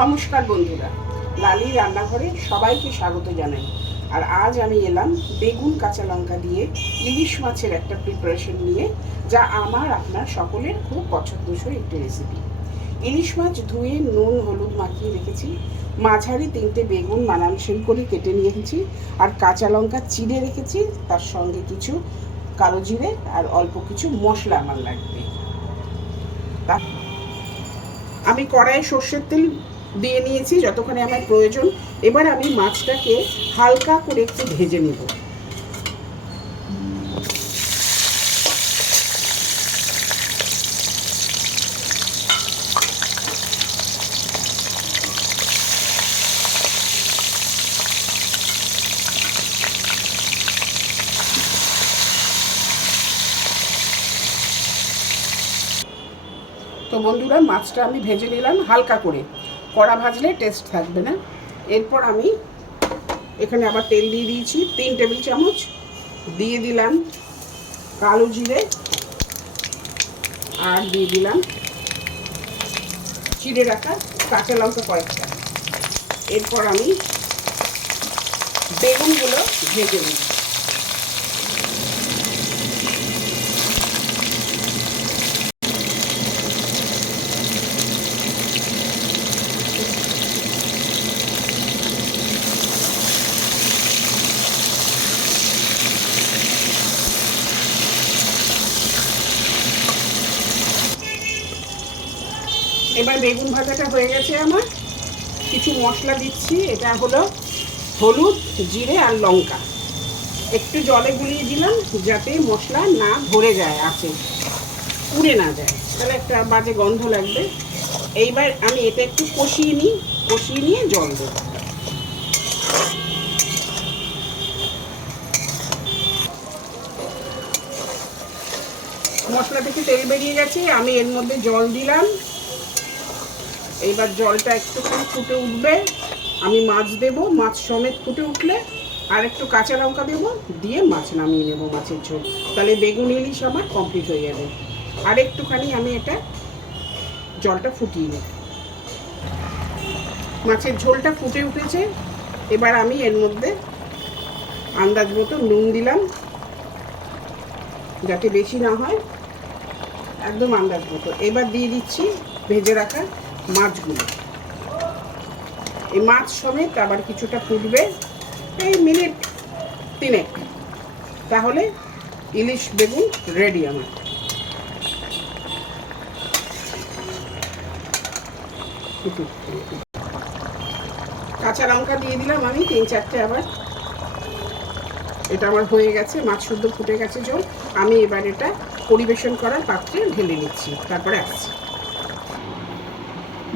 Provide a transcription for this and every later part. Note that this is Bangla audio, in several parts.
নমস্কার বন্ধুরা, লালি রান্নাঘরে সবাইকে স্বাগত জানাই। আর আজ আমি এলাম বেগুন কাঁচা লঙ্কা দিয়ে ইলিশ মাছের একটা প্রিপারেশন নিয়ে, যা আমার আপনার সকলের খুব পছন্দসই একটি রেসিপি। ইলিশ মাছ ধুয়ে নুন হলুদ মাখিয়ে রেখেছি, মাঝারি 3টে বেগুন মানানসই করে কেটে নিয়েছি, আর কাঁচা লঙ্কা চিড়ে রেখেছি, তার সঙ্গে কিছু কালো জিরে আর অল্প কিছু মশলা আমার লাগবে। আমি কড়াইয়ে সর্ষের তেল দিয়ে নিয়েছি যতক্ষণে আমার প্রয়োজন। এবার আমি মাছটাকে হালকা করে একটু ভেজে নেব। তো বন্ধুরা, মাছটা আমি ভেজে নিলাম হালকা করে, কড়া ভাজলে টেস্ট থাকবে না। এরপর আমি এখানে আবার তেল দিয়ে দিয়েছি 3 টেবিল চামচ, দিয়ে দিলাম কালো জিরে, আর দিয়ে দিলাম চিড়ে রাখা কাঁচা লঙ্কা কয়েকটা। এরপর আমি বেগুনগুলো ভেজে নিই। এবার বেগুন ভাজাটা হয়ে গেছে আমার, কিছু মশলা দিচ্ছি। এটা হলো হলুদ, জিরে আর লঙ্কা। একটু জলে গুলিয়ে দিলাম যাতে মশলা না ধরে যায়, আছে পুড়ে না যায়, তাহলে একটা বাজে গন্ধ লাগবে। এইবার আমি এটা একটু কষিয়ে নিই, কষিয়ে নিয়ে জল দেব। মশলা থেকে তেল বেরিয়ে গেছে, আমি এর মধ্যে জল দিলাম। এইবার জলটা একটুখানি ফুটে উঠবে, আমি মাছ দেব। মাছ সমেত ফুটে উঠলে আর একটু কাঁচা লঙ্কা দেবো, দিয়ে মাছ নামিয়ে নেব মাছের ঝোল। তাহলে বেগুন ইলিশ আমার কমপ্লিট হয়ে যাবে। আর একটুখানি আমি এটা জলটা ফুটিয়ে নিই। মাছের ঝোলটা ফুটে উঠেছে, এবার আমি এর মধ্যে আন্দাজ মতো নুন দিলাম, যাতে বেশি না হয়, একদম আন্দাজ মতো। এবার দিয়ে দিচ্ছি ভেজে রাখা মাছগুলো। এই মাছ সমেত আবার কিছুটা ফুটবে, এই মিনিট 3, তাহলে ইলিশ বেগুন রেডি আমার। কাঁচা লঙ্কা দিয়ে দিলাম আমি 3-4টে আবার। এটা আমার হয়ে গেছে, মাছ শুদ্ধ ফুটে গেছে ঝোল। আমি এবার এটা পরিবেশন করার পাত্রে ঢেলে নিচ্ছি, তারপরে আসছি।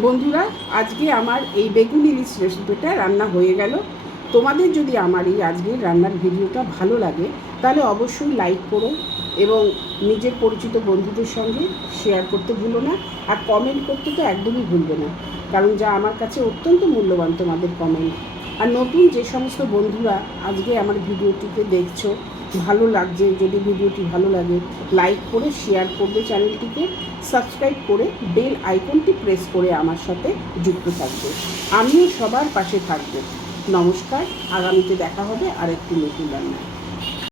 বন্ধুরা, আজকে আমার এই বেগুন ইলিশ রেসিপিটা রান্না হয়ে গেল। তোমাদের যদি আমার এই আজকের রান্নার ভিডিওটা ভালো লাগে, তাহলে অবশ্যই লাইক করো এবং নিজের পরিচিত বন্ধুদের সঙ্গে শেয়ার করতে ভুলো না। আর কমেন্ট করতে তো একদমই ভুলবে না, কারণ যা আমার কাছে অত্যন্ত মূল্যবান তোমাদের কমেন্ট। আর নতুন যে সমস্ত বন্ধুরা আজকে আমার ভিডিওটিকে দেখছো, ভালো লাগছে, যদি ভিডিওটি ভালো লাগে লাইক করে শেয়ার করবে, চ্যানেলটিকে সাবস্ক্রাইব করে বেল আইকনটি প্রেস করে আমার সাথে যুক্ত থাকবে। আমিও সবার পাশে থাকবো। নমস্কার, আগামীতে দেখা হবে আরেকটি নতুন রান্না।